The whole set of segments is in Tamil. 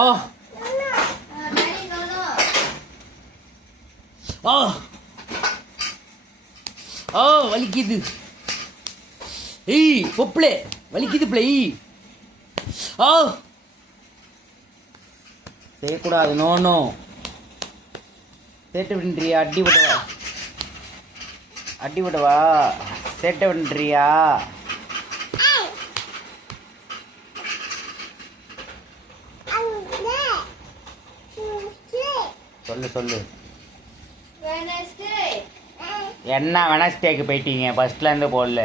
ஆ ஆ ஆ வலிக்குது. ஏய் பொப்ளே வலிக்குது பிள்ளை. ஆ செய்யக்கூடாது. No no. சேட்டை விடுறியா? அடி விடவா? அடி விடவா? சேட்டை விடுறியா? சொல்லு சொல்லு. என்ன வெனஸ்டேக்கு போயிட்டீங்க? ஃபர்ஸ்ட்ல இருந்து போடல.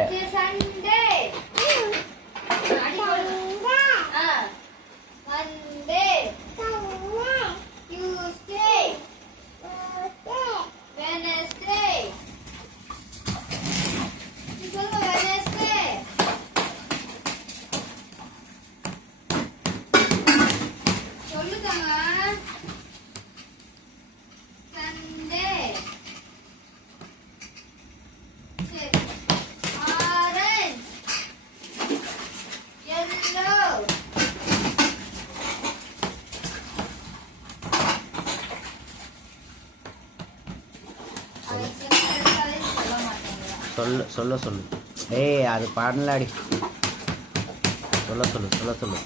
சொல்லு சொல்ல சொல்லு. ஏய் அது பண்ணலாடி. சொல்ல சொல்லு சொல்ல சொல்லு.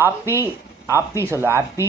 ஹாப்பி ஹாப்பி சொல்லு. ஹாப்பி